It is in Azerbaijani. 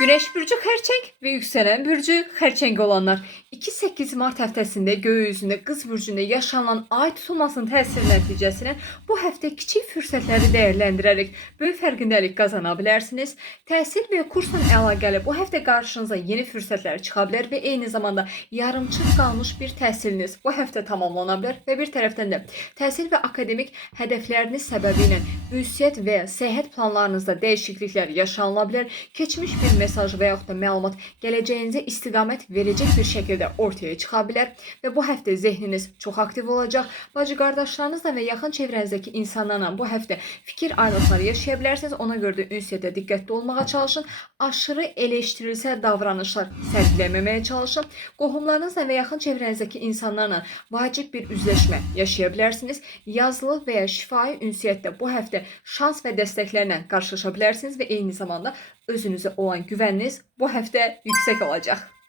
Güneş burcu Xərçəng ve yükselen burcu Xərçəng olanlar 2-8 Mart həftəsində gökyüzündə Qız burcunda yaşanan ay tutulmasının təsiri nəticəsində bu həftə kiçik fürsətləri dəyərləndirərək böyük fərqindəlik qazana bilərsiniz. Təhsil və kursla əlaqəli bu həftə qarşınıza yeni fürsətlər çıxa bilər və eyni zamanda yarımçıq qalmış bir təhsiliniz bu həftə tamamlana bilər və bir tərəfdən də təhsil və akademik hədəfləriniz səbəbilə ünsiyyət və səyahət planlarınızda dəyişikliklər yaşanıla bilər. Keçmiş bir mesaj və yaxud da məlumat gələcəyinizə istiqamət verəcək bir şəkildə ortaya çıxa bilər və bu həftə zehniniz çox aktiv olacaq. Bacı qardaşlarınızla və yaxın çevrənizdəki insanlarla bu həftə fikir ayrılıqları yaşaya bilərsiniz. Ona görə də ünsiyyətə diqqətli olmağa çalışın. Aşırı eleştirisel davranışlar sərgiləməməyə çalışın. Qohumlarınızla və yaxın çevrənizdəki insanlarla vacib bir üzləşmə yaşaya bilərsiniz. Yazılı və ya şifahi ünsiyyətdə bu həftə şans və dəstəklərlə qarşılaşa bilərsiniz və eyni zamanda özünüzə olan güvəniniz bu həftə yüksək olacaq.